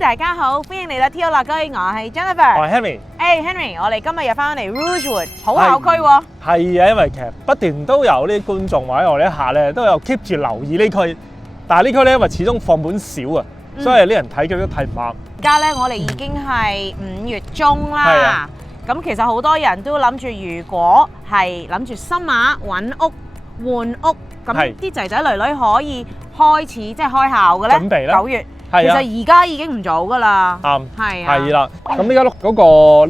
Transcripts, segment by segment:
大家好，歡迎嚟到 T.O. 樂居，我係 Jennifer。我係 Henry。Henry， 我哋今日又翻嚟 Rougewood 好校區喎。係啊，因為其實不斷都有啲觀眾或者我哋一下咧都有 keep 住留意呢區，但係呢區咧因為始終放盤少啊，所以啲人睇佢都睇唔啱。而家咧我哋已經係5月中啦，咁其實好多人都諗住，如果係諗住新馬揾屋換屋，咁啲仔仔女女可以開始即係開校嘅咧。準備啦，9月。其實而家已經唔早㗎啦。啱。係啊。係啦。咁呢間屋嗰個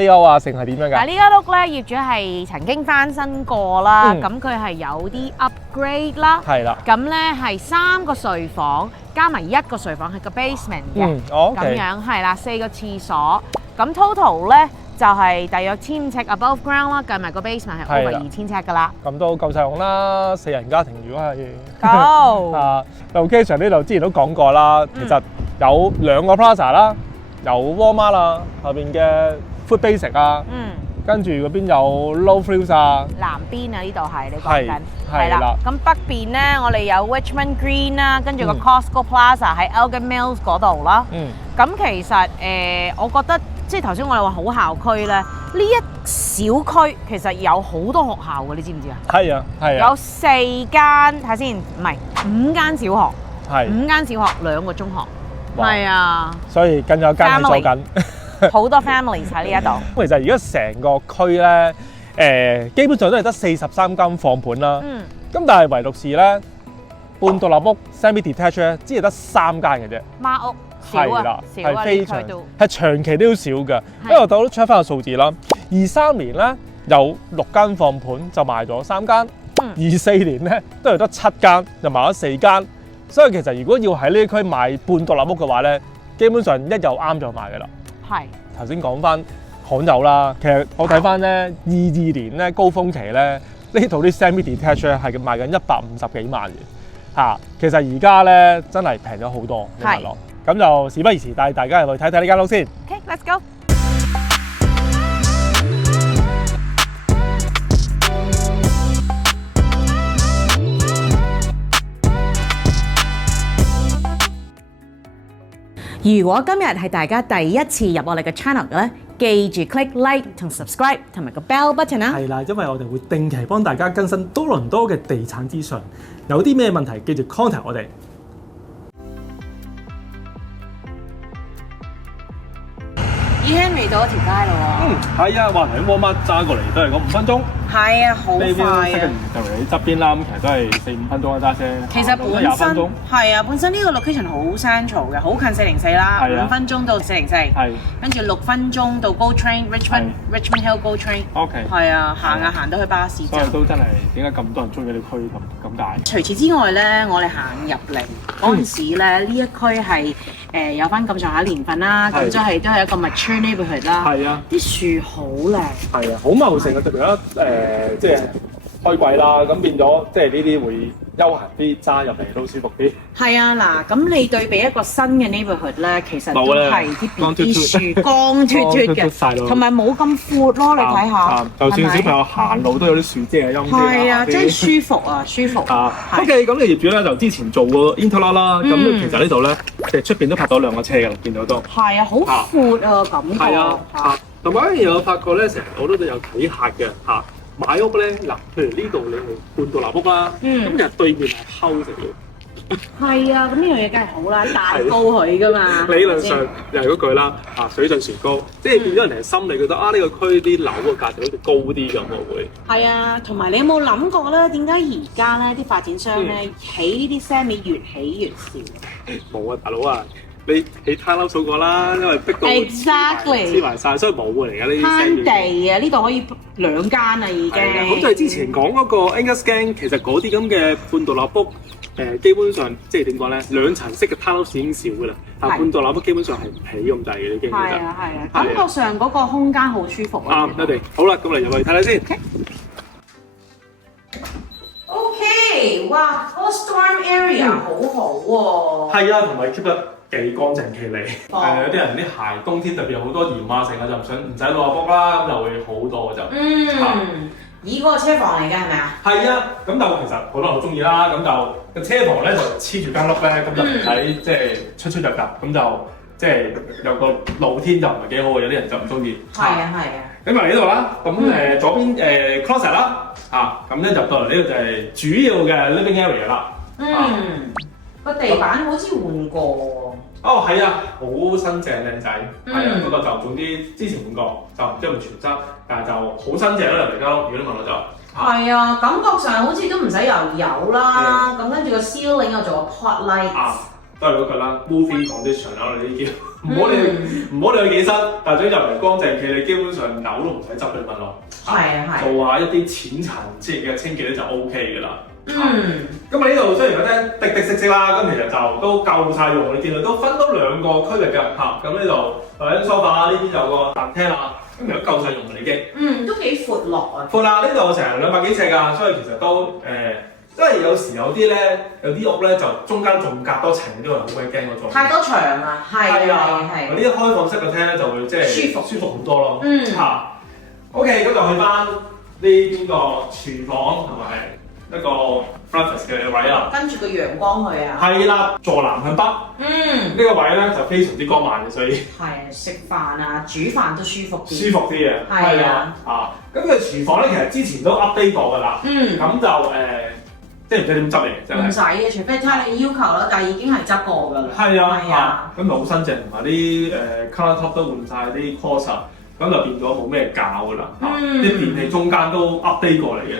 layout啊，成係點樣㗎？嗱，呢間屋咧業主係曾經翻新過啦，咁佢係有啲 upgrade 啦。係啦。咁咧係3個睡房加埋1個睡房係個 basement 嘅。咁樣係啦，4個廁所。咁 total 咧就係大約1000尺 above ground 啦，計埋個 basement 係 over 2000尺㗎啦。咁都夠晒用啦，4人家庭如果係夠啊 location 呢度之前都講過啦，其實有2個 plaza 啦，有 Walmart 啦，後邊嘅 Food Basic 啊，跟住嗰邊有 Low Frills 啊，南邊啊呢度係你講緊，係啦。咁北邊咧，我哋有 Richmond Green 啦，跟住個 Costco Plaza 喺 Elgin Mills 嗰度啦。咁其實我覺得即係頭先我哋話好校區咧，呢一小區其實有好多學校嘅，你知唔知啊？係啊，係啊。有4間，睇下先，唔係5間小學，係5間小學，2個中學。係啊，所以更有間喺做緊，好多 families 喺呢一度。咁其實而家成個區咧，基本上都係得43間放盤啦。咁但係唯獨是咧，半獨立屋 semi-detached 咧，只係得3間嘅啫。孖屋少啊，少啊，非常係長期都少嘅。因為我都 check 翻個數字啦，23年咧有6間放盤就賣咗3間，24年咧都係得7間就賣咗4間。所以其實如果要喺呢區買半獨立屋嘅話咧，基本上一有啱就買嘅啦。係頭先講翻罕有啦，其實我睇翻咧22年咧高峰期咧，呢度啲 semi-detached 咧係賣緊150幾萬嘅嚇。其實而家咧真係平咗好多，係咯。咁就事不宜遲，帶大家入去睇睇呢間屋先。Okay，let's go。如果今日係大家第一次入我哋嘅 channel 嘅咧，記住 click like 同 subscribe 同埋個 bell button 啊！係啦，因為我哋會定期幫大家更新多倫多嘅地產資訊，有啲咩問題記住 contact 我哋。已經未到一條街咯喎。係啊，話喺 Walmart 揸過嚟都係嗰5分鐘。係啊，好快啊！就嚟喺側邊啦，咁其實都係4-5分鐘嘅揸車。其實本身係啊，本身呢個 location 好 central 嘅，好近404啦，5分鐘到404。係。跟住6分鐘到 GO Train Richmond Hill GO Train。OK。係啊，行到去巴士站。所以都真係點解咁多人中意呢區咁大？除此之外咧，我哋行入嚟嗰陣時咧，呢一區係有翻咁上下年份啦，咁即係都係一個 mature neighborhood 啦。係啊。啲樹好靚。係啊，好茂盛啊！特別即係開季啦，咁變咗即係呢啲會休閒啲揸入嚟都舒服啲。係啊，嗱，咁你對比一個新嘅 neighborhood 咧，其實都係啲 BB 樹光脫脫嘅，同埋冇咁闊咯。你睇下，就算小朋友行路都有啲樹遮嘅陰遮。係啊，即係舒服啊，舒服。OK，咁你業主咧就之前做過 Interlock 啦，咁其實呢度咧其實出邊都泊到2個車㗎啦，見到都。係啊，好闊啊，感覺。係啊，同埋一樣嘢我發覺咧，成日我都有睇客嘅嚇。買屋咧，嗱，譬如呢度你係半獨立屋啦，咁其實對面係 house 嘅。係啊，咁呢樣嘢梗係好啦，大高佢噶嘛。理論上又係嗰句啦，水漲船高，即係變咗人哋心理覺得呢個區啲樓嘅價值好似高啲咁喎會。係啊，同埋你有冇諗過咧？點解而家咧啲發展商咧起呢啲 semi 越起越少？冇啊，大佬啊！你起攤樓數過啦，因為逼到黐埋晒，所以冇嚟㗎呢啲攤地啊！呢度可以2間啊已經。咁就係之前講嗰個 Angus Gang，其實嗰啲咁嘅半獨立屋，基本上即係點講咧？2層式嘅攤樓已經少㗎啦，但半獨立屋基本上係唔起咁滯嘅已經。係啊係啊，感覺上嗰個空間好舒服啊！啱，一定。好啦，咁嚟入去睇睇先。OK， 哇！嗰個 storm area 好好喎。係啊，同埋 keep 得幾乾淨企理。有啲人啲鞋冬天特別好多鹽啊，成日就唔使攞下卜啦，咁就會好多就。咦，嗰個車房嚟㗎係咪啊？係啊，咁就其實好多人都中意啦，咁就個車房咧就黐住間屋咧，咁就唔使即係出入㗎，咁就即係有個露天就唔係幾好嘅，有啲人就唔中意。係啊係啊。咁嚟呢度啦，咁左邊closet 啦，咁咧入到嚟呢度就係主要嘅 living area 啦。個地板好似換過喎。哦，係啊，好新淨靚仔，係啊，嗰個就總之之前換過，就唔知係咪全新，但係就好新淨啦，嚟家屋，如果你問我就。係啊，感覺上好似都唔使油油啦，咁跟住個 ceiling 又做個 pot light。都係嗰句啦 ，moving condition 啦，你呢啲唔好理佢幾新，但係總之入嚟乾淨企，你基本上油都唔使執佢問我。係啊係。做下一啲淺層嘅清潔咧就 O K 嘅啦。咁啊呢度雖然咧滴滴色色啦，咁其實就都夠晒用，你見到都分到兩個區域嘅嚇。咁呢度喺梳化，呢邊有個客廳啦，咁其實夠晒用嘅已經。都幾闊落啊。闊啦，呢度成200幾尺㗎，所以其實都因為有時有啲咧，有啲屋咧就中間仲隔多層，啲人好鬼驚嗰種。太多牆啊，係啊，係。呢啲開放式嘅廳咧就會即係舒服好多咯。OK，咁就去翻呢邊個廚房同埋一個 breakfast 嘅位啦。跟住個陽光去啊。係啦，坐南向北。呢個位咧就非常之光猛嘅，所以。係食飯啊，煮飯都舒服啲。舒服啲嘅。係啊。咁佢廚房咧其實之前都 update 過㗎啦。咁就即係唔使點執嚟嘅，真係。唔使嘅，除非睇你要求啦，但係已經係執過㗎啦。係啊，咁咪好新淨，同埋啲countertop 都換晒啲 quartz，咁就變咗冇咩搞㗎啦。啲電器中間都 update 過嚟嘅，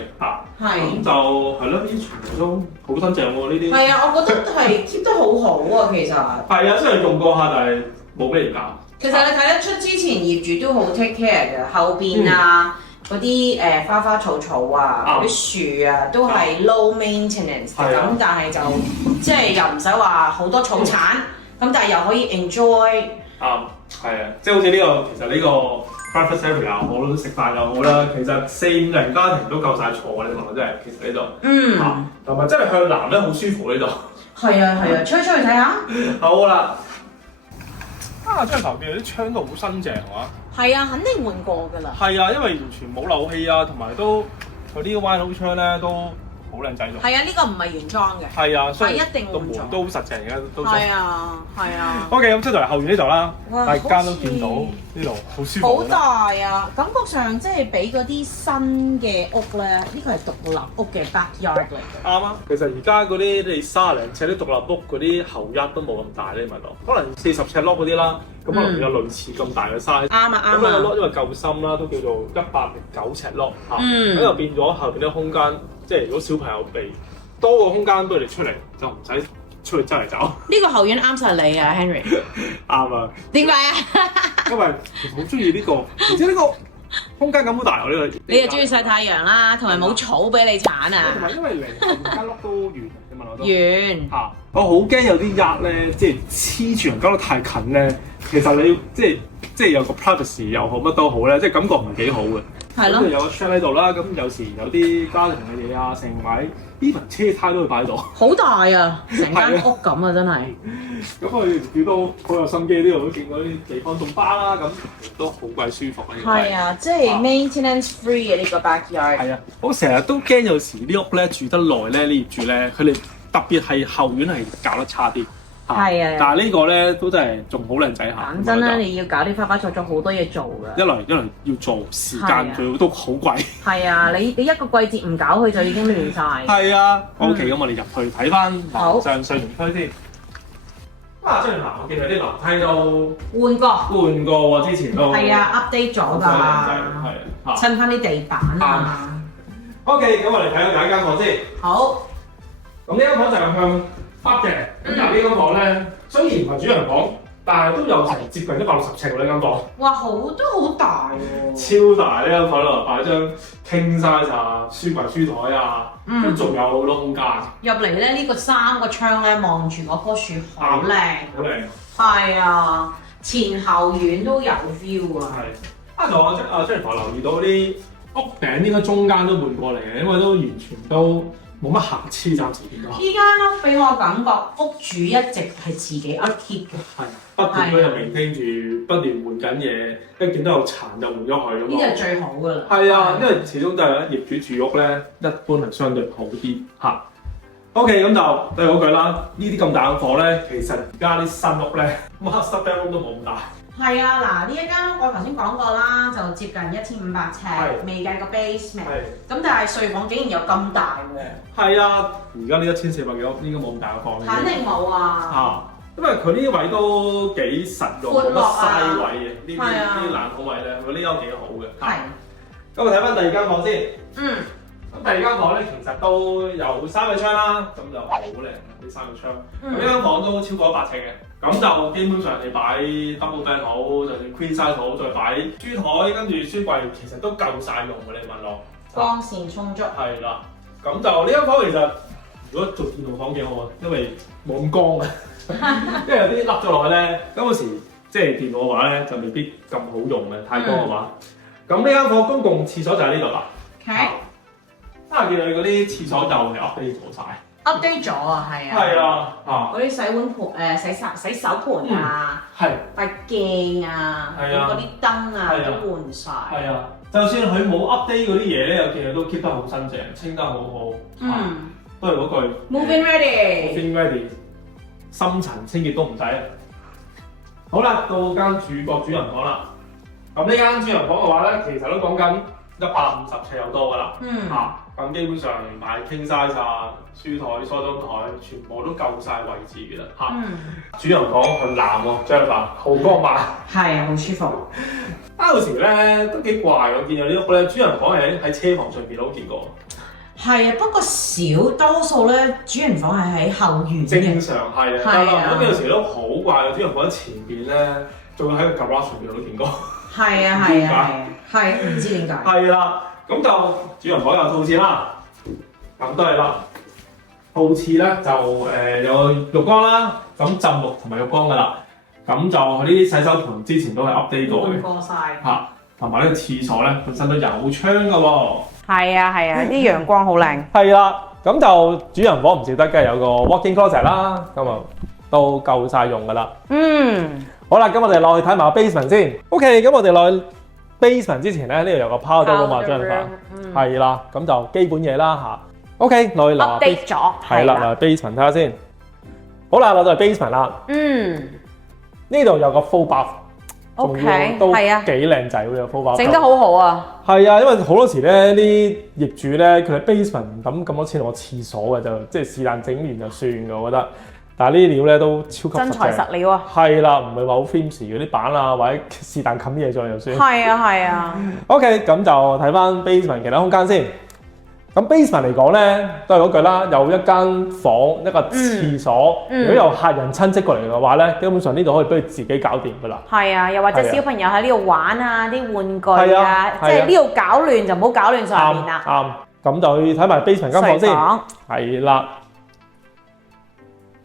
咁就係咯，呢啲全部都好新淨喎，呢啲。係啊，我覺得係 keep 得好好啊，其實。係啊，雖然用過下，但係冇咩搞。其實你睇得出之前業主都好 take care 嘅，後邊啊。嗰啲花花草草啊，嗰啲樹啊，都係 low maintenance 咁，但係就即係又唔使話好多草產，咁但係又可以 enjoy。係啊，即係好似呢個其實呢個 breakfast area 又好，食飯又好啦，其實4、5人家庭都夠晒坐，你同我真係其實呢度，同埋真係向南咧好舒服呢度。係啊係啊，出去睇下。好啦。張頭見啲窗都好新淨啊！係啊，肯定換過㗎啦。係啊，因為完全冇漏氣啊，同埋都佢啲歪佬窗咧都好靚仔咗。係啊，呢個唔係原裝嘅。係啊，所以一定換咗。都好實淨嘅都。係啊，係啊。OK，咁出到嚟後院呢度啦，大家都見到呢度好舒服。好大啊！感覺上即係比嗰啲新嘅屋咧，呢個係獨立屋嘅 backyard 嚟嘅。啱啊！其實而家嗰啲你30零尺啲獨立屋嗰啲後一都冇咁大咧，你問我，可能40尺 lot 嗰啲啦。咁可能有類似咁大嘅 size，啱啊啱啊。咁個 lot 因為夠深啦，都叫做109尺 lot 嚇，咁就變咗後邊啲空間，即係如果小朋友嚟多個空間俾佢哋出嚟，就唔使出去周圍走。呢個後院啱晒你啊 ，Henry。啱啊。點解啊？因為好中意呢個，而且呢個空間咁好大喎呢個。你又中意曬太陽啦，同埋冇草俾你鏟啊。同埋因為離後間屋都遠，你問我都遠嚇。我好驚有啲鴨咧，即係黐住人搞得太近咧。其實你即係有個 privacy 又好乜都好咧，即係感覺唔係幾好嘅。係咯。咁有個 shed 喺度啦，咁有時有啲家庭嘅嘢啊，成埋 even 車胎都會擺喺度。好大啊！成間屋咁啊，真係。咁佢見到好有心機，呢度都見到啲地方種花啦，咁都好鬼舒服啊！係啊，即係 maintenance free 嘅呢個 backyard。係啊，我成日都驚有時啲屋咧住得耐咧，啲業主咧佢哋特別係後院係搞得差啲。係啊，但係呢個咧都真係仲好靚仔下。講真啦，你要搞啲花花草草好多嘢做㗎。一來要做時間，仲要都好貴。係啊，你一個季節唔搞佢就已經亂晒。係啊，OK，咁我哋入去睇翻樓上睡眠區先。啊，雖然我見到啲樓梯都換過喎，之前都係啊 update 咗㗎，係襯翻啲地板啊。OK，咁我哋睇下第一間房先。好。咁呢間房就係向北嘅，咁入呢間房咧，雖然唔係主人房，但係都有成接近160尺喎呢間房。哇，都好大喎！超大呢間房度擺張 king size 啊，書櫃書台啊，都仲有好多空間。入嚟咧，呢個3個窗咧，望住嗰棵樹好靚，好靚。係啊，前後院都有 view 啊。係。啊，同阿張留意到啲屋頂應該中間都換過嚟嘅，因為都完全都冇乜瑕疵，暫時見到。依間屋俾我感覺屋主一直係自己 upkeep 嘅，係不斷都又maintain住，不斷換緊嘢，一見到有殘就換咗佢咁。呢啲係最好㗎啦。係啊，因為始終都係業主住屋咧，一般係相對好啲嚇。OK， 咁就都係嗰句啦。呢啲咁大嘅貨咧，其實而家啲新屋咧 ，master bedroom 都冇咁大。係啊，嗱呢一間屋我頭先講過啦，就接近1500尺，未計個 basement。咁但係睡房竟然有咁大喎。係啊，而家呢1400幾屋應該冇咁大嘅房。肯定冇啊。因為佢呢啲位都幾實用，冇乜嘥位嘅。呢啲冷房位咧，佢呢間幾好嘅。係。咁我睇翻第二間房先。咁第二間房咧，其實都有3個窗啦，咁就好靚呢3個窗。咁呢間房都超過100尺嘅，咁就基本上你擺 double bed 好，就算 queen size 好，再擺書台跟住書櫃，其實都夠晒用嘅。你問我，光線充足。係啦，咁就呢間房其實如果做電腦房幾好啊，因為冇咁光啊，因為有啲凹咗落去咧，咁有時即係電腦嘅話咧就未必咁好用嘅，太光嘅話。咁呢間房公共廁所就喺呢度啦。見到你嗰啲廁所就係 update 咗晒 ，update 咗啊，係啊，係啊，嗰啲洗碗盤洗手盤啊，係塊鏡啊，嗰啲燈啊都換晒。係啊，就算佢冇 update 嗰啲嘢咧，我見佢都 keep 得好新淨，清得好好。都係嗰句 ，moving ready，moving ready， 深層清潔都唔使啊。好啦，到間主人房啦。咁呢間主人房嘅話咧，其實都講緊150尺有多噶啦。咁基本上買 king size 啊、書台、梳妝台，全部都夠晒位置嘅啦。主人房係藍喎，張立好光猛。係啊，好舒服。有時咧都幾怪，我見有啲屋咧，主人房係喺車房上邊都見過。係啊，不過少多數咧，主人房係喺後院嘅。正常係啊，但係有時都好怪，主人房喺前邊咧，仲要喺個 garage 上邊都見過。係啊，係唔知點解。係啦。咁就主人房有套廁啦，咁都係啦。套廁咧就有浴缸啦，咁浸浴同埋浴缸噶啦。咁就佢啲洗手盆之前都係 update 過嘅。換過晒。同埋呢個廁所咧本身都有窗噶喎。係啊，啲陽光好靚。係啦，咁就主人房唔少得，梗係有個 walk-in closet 啦，咁啊都夠晒用噶啦。好啦，咁我哋落去睇埋個 basement 先。OK， 咁我哋落去 basement 之前咧，呢度有個 powder room 啊，張凡，係啦，咁就基本嘢啦嚇。OK，落去 update 咗，係啦，落去 basement 睇下先。好啦，落到嚟 basement 啦。呢度有個 full bath， 都幾靚仔喎，有 full bath。整得好好啊。係啊，因為好多時咧，啲業主咧，佢喺 basement 唔抌咁多錢落個廁所嘅，就即係是但整完就算嘅，我覺得。但係呢啲料咧都超級真材實料啊！係啦，唔係話好 fancy 嗰啲板啊，或者是但冚啲嘢上就算。係啊。OK， 咁就睇翻 basement 其他空間先。咁 basement 嚟講咧，都係嗰句啦，有一間房、一個廁所。如果有客人親戚過嚟嘅話咧，基本上呢度可以俾佢自己搞掂㗎啦。係啊，又或者小朋友喺呢度玩啊，啲玩具啊，即係呢度搞亂就唔好搞亂上面啦。啱。咁就睇埋 basement 間房先。係啦。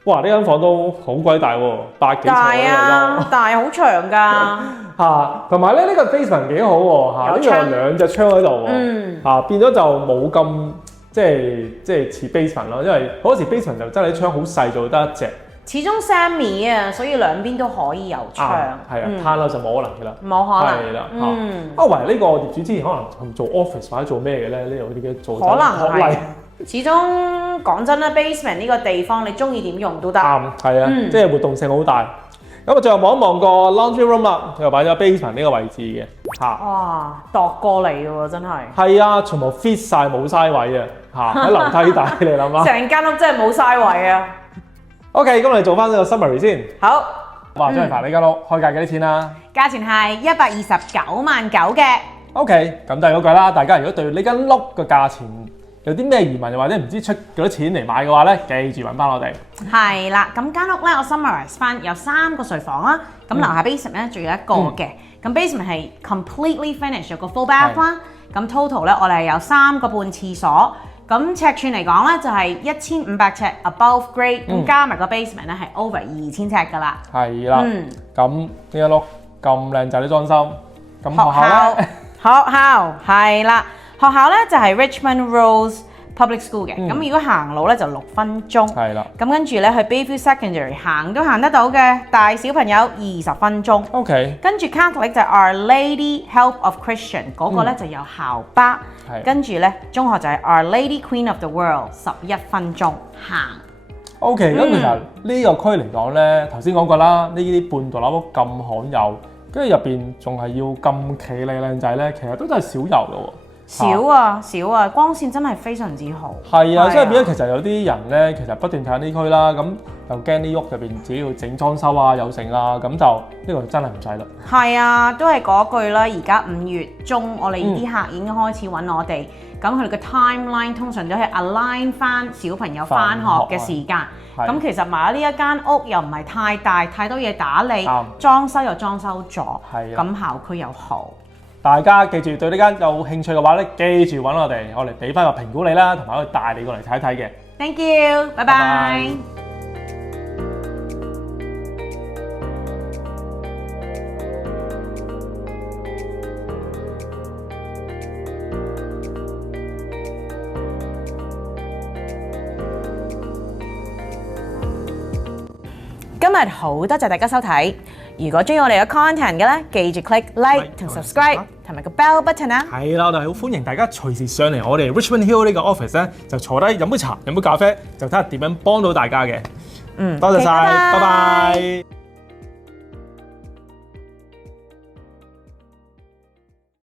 哇！呢間房都好鬼大喎，100幾尺喎，大好長㗎。同埋咧呢個 basement 幾好喎，呢度有2隻窗喺度喎，變咗就冇咁即係似 basement 咯，因為好多時 basement 就真係啲窗好細，就得一隻。始終 semi 啊，所以兩邊都可以有窗。係啊，townhouse就冇可能㗎啦。冇可能。係啦，為呢個業主之前可能做 office 或者做咩嘅咧？呢度啲做可能係。始終講真啦 ，basement 呢個地方你中意點用都得。係啊，即係活動性好大。咁啊，最後望一望個 laundry room 啦，又擺咗 basement 呢個位置嘅。哇，度過嚟嘅喎，真係。係啊，全部 fit 晒，冇嘥位啊！喺樓梯底你諗下。成間屋真係冇嘥位啊。OK， 咁我哋做翻呢個 summary 先。好。哇，張麗凡呢間屋開價幾多錢啊？價錢係129.9萬嘅。OK， 咁就係嗰句啦。大家如果對呢間屋嘅價錢有啲咩疑問，又或者唔知出幾多錢嚟買嘅話咧，記住揾翻我哋。係啦，咁間屋咧，我 summarize 翻有3個睡房啦，咁樓下 basement 咧仲有一個嘅，咁 basement 係 completely finished 有個 full bath 啦，咁 total 咧我哋係有3個半廁所，咁尺寸嚟講咧就係1500尺 above grade，咁加埋個 basement 咧係 over 2000尺噶啦。係啦，咁呢間屋咁靚仔啲裝修，咁學校咧？學校係啦。學校咧就係 Richmond Rose public school 嘅。咁如果行路咧就6分鐘。係啦。咁跟住咧去 Bayview Secondary 行都行得到嘅，大小朋友20分鐘。OK。跟住 Catholic 就係 Our Lady Help of Christian 嗰個咧就有校巴。跟住咧中學就係 Our Lady Queen of the World 11分鐘行。OK， 咁其實呢個區嚟講咧，頭先講過啦，呢啲半獨立屋咁罕有，跟住入邊仲係要咁企理靚仔咧，其實都真係少有嘅喎。少啊，光線真係非常之好。係啊，所以變咗其實有啲人咧，其實不斷睇呢區啦，咁又驚啲屋入邊自己要整裝修啊、有剩啊，咁就呢個真係唔使啦。係啊，都係嗰句啦。而家5月中，我哋啲客已經開始揾我哋。咁佢哋嘅 timeline 通常都係 align 翻小朋友翻學嘅時間。咁其實買咗呢一間屋又唔係太大，太多嘢打理，裝修又裝修咗，咁校區又好。大家記住對呢間有興趣嘅話咧，記住揾我哋俾翻個評估你啦，同埋可以帶你過嚟睇一睇嘅。Thank you， 拜拜。今日好多謝大家收睇，如果中意我哋嘅 content 嘅咧，記住 click like 同 subscribe 同埋個 bell button 啊！係啦，我哋好歡迎大家隨時上嚟我哋 Richmond Hill 呢個 office 咧，就坐低飲杯茶、飲杯咖啡，就睇下點樣幫到大家嘅。多謝晒，拜拜。